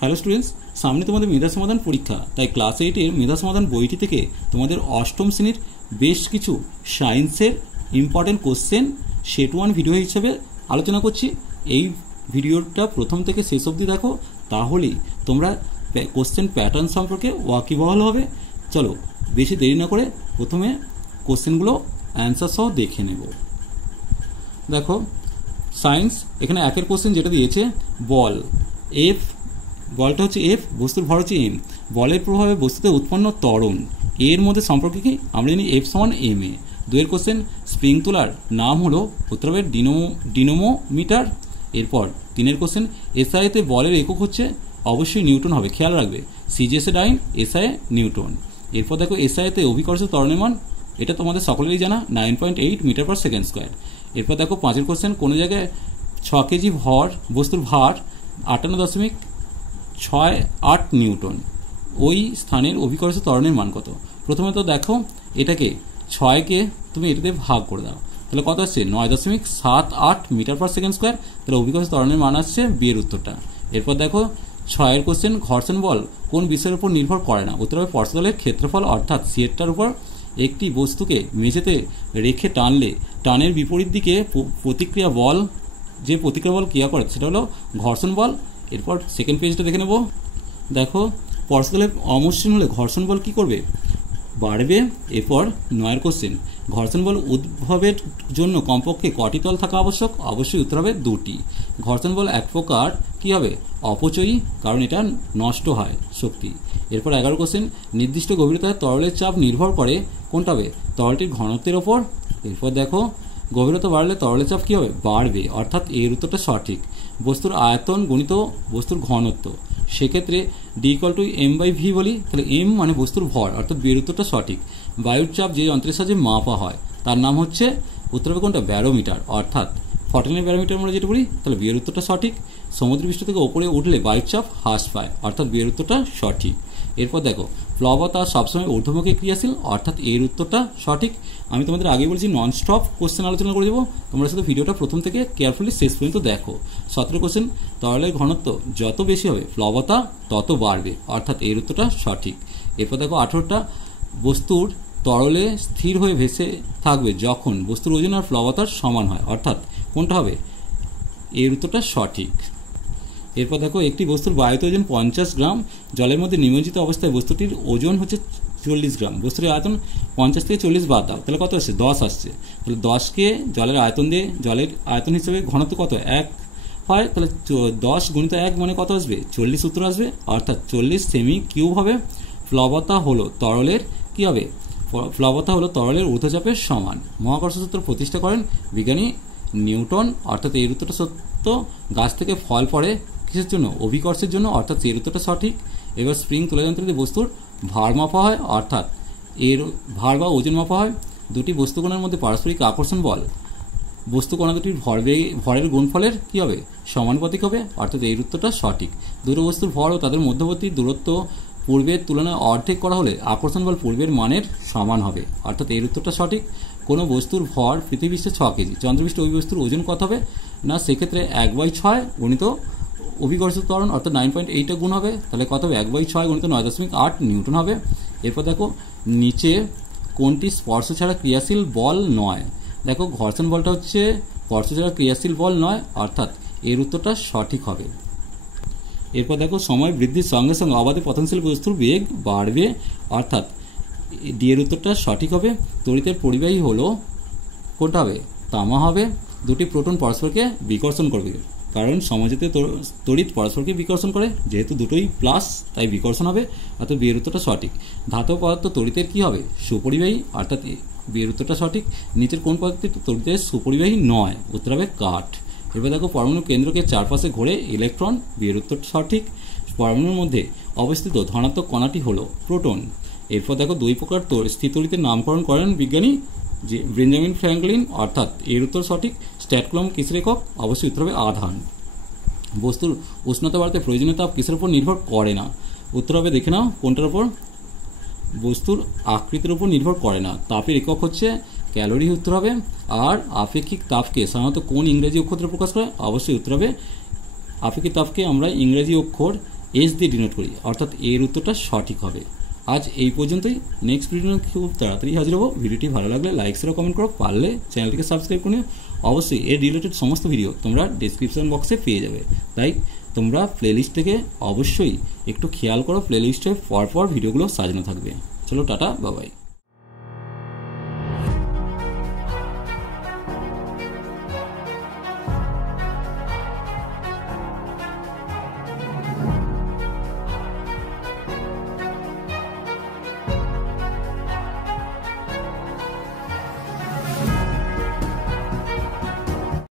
Hello students, সামনে তোমাদের মেধা সমাধান পরীক্ষা। তাই ক্লাস 8-এর মেধা সমাধান বইটি থেকে তোমাদের অষ্টম শ্রেণীর বেশ কিছু সায়েন্সের ইম্পর্টেন্ট কোশ্চেন সেট 1 ভিডিও হিসেবে আলোচনা করছি। এই ভিডিওটা প্রথম থেকে শেষ অবধি দেখো, তাহলেই তোমরা কোশ্চেন প্যাটার্ন সম্পর্কে ওয়াকিবহাল হবে। চলো বেশি দেরি না করে প্রথমে কোশ্চেনগুলো অ্যান্সার সহ দেখে নেব। দেখো সায়েন্স, এখানে একের কোশ্চেন যেটা দিয়েছে, বল এফ, বলটা হচ্ছে এফ, বস্তুর ভর হচ্ছে এম, বলের প্রভাবে বস্তুতে উৎপন্ন ত্বরণ এর মধ্যে সম্পর্ক কি? আমরা জানি এফ সমান এম এ। দুয়ের কোশ্চেন, স্প্রিং তোলার নাম হলো, উত্তর হবে ডিনোমোমিটার। এরপর তিনের কোশ্চেন, এসআইতে বলের একক হচ্ছে অবশ্যই নিউটন হবে, খেয়াল রাখবে, সিজিএসএ ডাইন, এসআই নিউটন। এরপর দেখো এসআইতে অভিকর্ষ ত্বরণের মান, এটা তোমাদের সকলেরই জানা, 9.8 মিটার পার সেকেন্ড স্কোয়ার। এরপর দেখো পাঁচের কোশ্চেন, কোনো জায়গায় 6 কেজি ভর বস্তুর ভার 58.68 নিউটন, ওই স্থানের অভিকর্ষ ত্বরণের মান কত? প্রথমে তো দেখো এটাকে 6কে তুমি এটাতে ভাগ করে দাও, তাহলে কত আসছে? 9.78 মিটার পার সেকেন্ড স্কোয়ার। তাহলে অভিকর্ষ ত্বরণের মান আসছে বিয়ের উত্তরটা। এরপর দেখো 6এর কোশ্চেন, ঘর্ষণ বল কোন বিষয়ের উপর নির্ভর করে না? উত্তর হবে স্পর্শতলের ক্ষেত্রফল অর্থাৎ সিয়েরটার উপর। একটি বস্তুকে মেঝেতে রেখে টানলে টানের বিপরীত দিকে প্রতিক্রিয়া বল, যে প্রতিক্রিয়া বল ক্রিয়া করে সেটা হলো ঘর্ষণ বল। এরপর সেকেন্ড পেজটা দেখে নেব। দেখো স্পর্শতলের অমসৃণ হলে ঘর্ষণ বল কি করবে? বাড়বে। এরপর 9এর কোশ্চেন, ঘর্ষণ বল উদ্ভবের জন্য কমপক্ষে কটি তল থাকা আবশ্যক? অবশ্যই উত্তর হবে 2টি। ঘর্ষণ বল এক প্রকার কি হবে? অপচয়ী, কারণ এটা নষ্ট হয় শক্তি। এরপর 11 কোশ্চেন, নির্দিষ্ট গভীরতায় তরলের চাপ নির্ভর করে কোনটা হবে? তরলটির ঘনত্বের ওপর। এরপর দেখো গভীরতা বাড়লে তরলের চাপ কি হবে? বাড়বে, অর্থাৎ এর উত্তরটা সঠিক। বস্তুর আয়তন গণিত বস্তুর ঘনত্ব, সেক্ষেত্রে D=m/v বলি, তাহলে m মানে বস্তুর ভর, অর্থাৎ বিয়ের উত্তরটা সঠিক। বায়ুর চাপ যে যন্ত্রের সাহায্যে মাপা হয় তার নাম হচ্ছে, উত্তর হবে কোনটা? ব্যারোমিটার, অর্থাৎ ফর্টিনের ব্যারোমিটার আমরা যেটা বলি, তাহলে বিয়ের উত্তরটা সঠিক। সমুদ্রপৃষ্ঠ থেকে ওপরে উঠলে বায়ুর চাপ হ্রাস পায়, অর্থাৎ বিয়ের উত্তরটা সঠিক। এরপর দেখো প্লবতা সবসময় ঊর্ধ্বমুখী ক্রিয়াশীল, অর্থাৎ এর উত্তরটা সঠিক। আমি তোমাদের আগে বলছি নন স্টপ কোশ্চেন আলোচনা করে দেবো, তোমরা শুধু ভিডিওটা প্রথম থেকে কেয়ারফুলি শেষ পর্যন্ত দেখো। 17 কোশ্চেন, তরলের ঘনত্ব যত বেশি হবে প্লবতা তত বাড়বে, অর্থাৎ এর উত্তরটা সঠিক। এরপর দেখো 18টা, বস্তুর তরলে স্থির হয়ে ভেসে থাকবে যখন বস্তুর ওজন আর প্লবতার সমান হয়, অর্থাৎ কোনটা হবে? এর উত্তরটা সঠিক। এরপর দেখো একটি বস্তুর বায়ুতে ওজন 50 গ্রাম, জলের মধ্যে নিমজ্জিত অবস্থায় বস্তুটির ওজন হচ্ছে 40 গ্রাম। বস্তুর আয়তন 50 থেকে 40 বাদ দাও, তাহলে কত আসছে? 10 আসছে। তাহলে 10কে জলের আয়তন দিয়ে, জলের আয়তন হিসেবে ঘনত্ব কত? 1 হয়, তাহলে 10 গুণিত 1 মানে কত আসবে? 40 উত্তর আসবে, অর্থাৎ 40 সেমি কিউব হবে। প্লবতা হলো তরলের কি হবে? প্লবতা হলো তরলের ঊর্ধ্বচাপের সমান। মহাকর্ষ সূত্র প্রতিষ্ঠা করেন বিজ্ঞানী নিউটন, অর্থাৎ এর উত্তরটা সত্য। গাছ থেকে ফল পড়ে কিসের জন্য? অভিকর্ষের জন্য, অর্থাৎ এর উত্তরটা সঠিক। এবার স্প্রিং তোলা যন্ত্র দিয়ে বস্তুর ভার মাপা হয়, অর্থাৎ এর ভার বা ওজন মাপা হয়। দুটি বস্তুকণার মধ্যে পারস্পরিক আকর্ষণ বল বস্তুকণা দুটির ভরের গুণফলের কি হবে? সমানুপাতিক হবে, অর্থাৎ এর উত্তরটা সঠিক। দুটো বস্তুর ভর ও তাদের মধ্যবর্তী দূরত্ব পূর্বের তুলনায় অর্ধেক করা হলে আকর্ষণ বল পূর্বের মানের সমান হবে, অর্থাৎ এর উত্তরটা সঠিক। কোনো বস্তুর ভর পৃথিবীপৃষ্ঠে 6 কেজি, চন্দ্রপৃষ্ঠে ওই বস্তুর ওজন কত হবে? না, সেক্ষেত্রে 1/6 গণিত অভিকর্ষ ত্বরণ, অর্থাৎ 9.8 গুণ হবে, তাহলে কত হবে? 1/6 গণিত 9.8 নিউটন হবে। এরপর দেখো নিচে কোনটি স্পর্শ ছাড়া ক্রিয়াশীল বল নয়? দেখো ঘর্ষণ বলটা হচ্ছে স্পর্শ ছাড়া ক্রিয়াশীল বল নয়, অর্থাৎ এর উত্তরটা সঠিক হবে। এরপর দেখো সময় বৃদ্ধির সঙ্গে সঙ্গে অবাধে পতনশীল বস্তুর বেগ বাড়বে, অর্থাৎ ডি এর উত্তরটা সঠিক হবে। তড়িতের পরিবাহী হলো কোনটা হবে? তামা হবে। দুটি প্রোটন পরস্পরকে বিকর্ষণ করবে, কারণ সমজাতীয় তড়িৎ পরস্পরকে বিকর্ষণ করে, যেহেতু দুটোই প্লাস তাই বিকর্ষণ হবে, অর্থাৎ বিয়ের উত্তরটা সঠিক। ধাতব পদার্থ তড়িতের কি হবে? সুপরিবাহী, অর্থাৎ বিয়ের উত্তরটা সঠিক। নিচের কোন পদার্থটি তড়িতের সুপরিবাহী নয়? উত্তর হবে কাঠ। এবার দেখো পরমাণু কেন্দ্রকে চারপাশে ঘোরে ইলেকট্রন, বিয়ের উত্তরটা সঠিক। পরমাণুর মধ্যে অবস্থিত ধনাত্মক কণাটি হলো প্রোটন। এরপর দেখো 2 প্রকার স্থিতড়িতের নামকরণ করেন বিজ্ঞানী বেঞ্জামিন ফ্র্যাঙ্কলিন, অর্থাৎ এর উত্তর সঠিক। স্ট্যাটকুলাম কিসের একক? অবশ্যই উত্তর হবে আধান। বস্তুর উষ্ণতা বাড়তে প্রয়োজনীয় তাপ কিসের উপর নির্ভর করে না? উত্তর হবে, দেখে নাও কোনটার উপর? বস্তুর আকৃতির উপর নির্ভর করে না, তাপের একক হচ্ছে ক্যালোরি, উত্তর হবে। আর আপেক্ষিক তাপকে সাধারণত কোন ইংরেজি অক্ষর প্রকাশ করে? অবশ্যই উত্তর হবে আপেক্ষিক তাপকে আমরা ইংরেজি অক্ষর এস দিয়ে ডিনোট করি, অর্থাৎ এর উত্তরটা সঠিক হবে। আজ এই পর্যন্তই। নেক্সট ভিডিও খুব তাড়াতাড়ি হাজির হবো। ভিডিওটি ভালো লাগলে লাইক শেয়ার কমেন্ট করো, পারলে চ্যানেলটিকে সাবস্ক্রাইব করে নিও। অবশ্যই এর রিলেটেড সমস্ত ভিডিও তোমরা ডেসক্রিপশন বক্সে পেয়ে যাবে, তাই তোমরা প্লেলিস্ট থেকে অবশ্যই একটু খেয়াল করো, প্লেলিস্টে পরপর ভিডিওগুলো সাজানো থাকবে। চলো টাটা, বাই বাই।